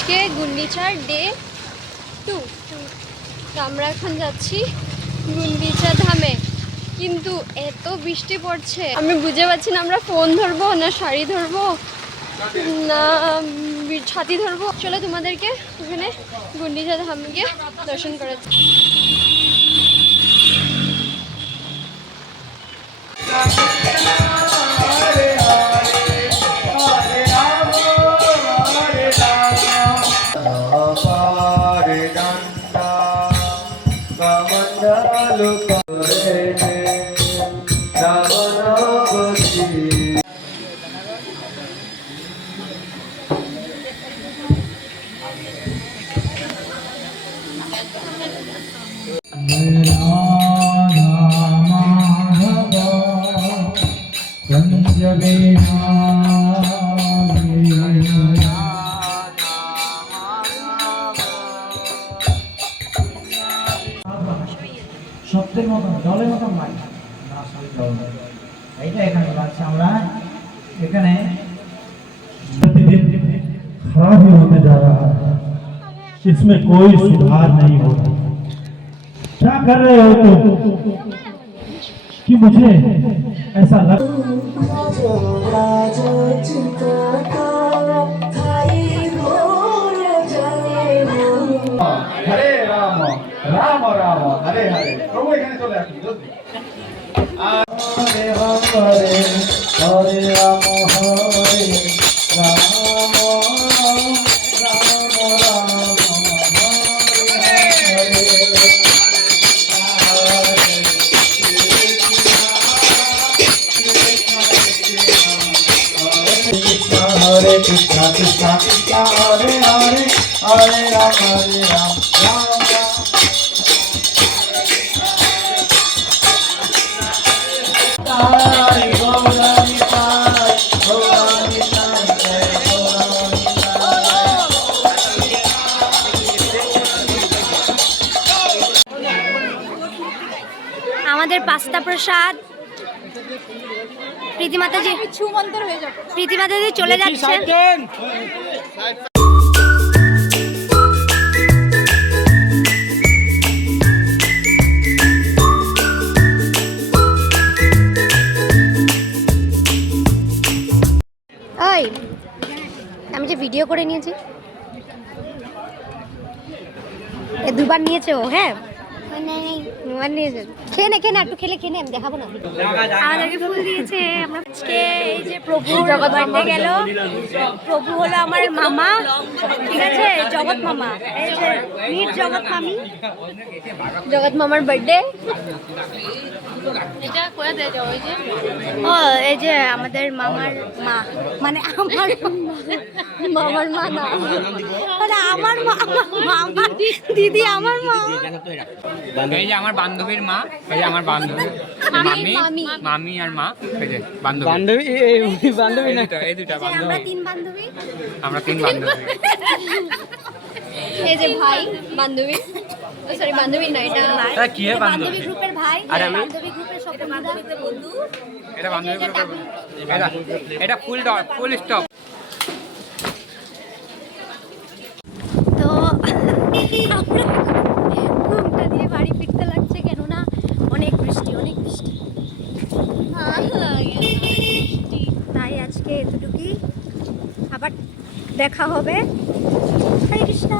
আজকে গুন্ডিচার ডে 2। তো আমরা এখন যাচ্ছি গুন্ডিচা ধামে, কিন্তু এত বৃষ্টি পড়ছে আমি বুঝে পাচ্ছি না আমরা ফোন ধরবো না শাড়ি ধরবো না ছাতি ধরবো। চলো তোমাদেরকে ওখানে গুন্ডিচা ধামকে দর্শন করাচ্ছি। শব্দের মতন জলের মতন লাগে এইটা এখানে লাগছে। আমরা এখানে प्रतिदिन खराब ही होते जा रहा है, इसमें कोई सुधार नहीं हो रहा। क्या कर रहे हो तुम कि मुझे ऐसा लग हरे राम राम राम हरे हरे। प्रभु এখানে চলে আসুন জলদি। हरे राम हरे राम हरे राम हरे कृष्णा कृष्णा कृष्णा हरे हरे हरे राम राम राम। আমাদের পাস্তা প্রসাদ প্রীতিমাতাজি ছুমন্তর হয়ে যাবে। প্রীতিমাতাজি চলে যাচ্ছে। ওই আমি যে ভিডিও করে নিয়েছি দুবার নিয়েছে ও। হ্যাঁ খেয়ে নে একটু খেলে খেয়ে নে, আমি দেখাবো না। আমাদেরকে ফুল দিয়েছে। আমরা আজকে এই যে প্রভু জগৎ বাড়িতে গেল। প্রভু হলো আমার মামা, ঠিক আছে, জগৎ মামা। এই যে মিট জগৎ মামি, জগৎ মামার বার্থডে। ও এই যে আমাদের মামার মা, মানে আমার মামার মা না, মানে আমার মামা দিদি আমার মা। এই যে আমার বান্ধবীর মা, এই যে আমার বান্ধবী মামি মামি আর মা, এই যে বান্ধবী বান্ধবী না, এই দুটো বান্ধবী। আমরা তিন বান্ধবী। এই যে ভাই বান্ধবী, সরি বান্ধবী না, এটা কি হয় বান্ধবী গ্রুপের ভাই, আর আমি বান্ধবী গ্রুপের সব বন্ধু। এটা বান্ধবী গ্রুপের, এটা ফুল স্টপ। তো আমরা ঘুমটা দিয়ে বাড়ি ফিরতে লাগছে, কেননা অনেক বৃষ্টি তাই আজকে এতটুকুই। আবার দেখা হবে। হরে কৃষ্ণ।